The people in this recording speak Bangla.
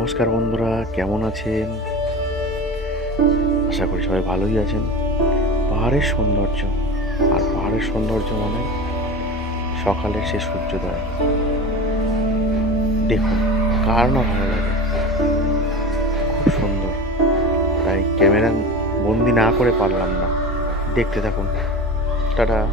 নমস্কার বন্ধুরা, কেমন আছেন? আশা করি সবাই ভালোই আছেন। পাহাড়ের সৌন্দর্য, আর পাহাড়ের সৌন্দর্য মানে সকালের সে সূর্যোদয়। দেখুন, কার না ভালো লাগে? খুব সুন্দর। তাই ক্যামেরা বন্দি না করে পারলাম না। দেখতে থাকুন। টাটা।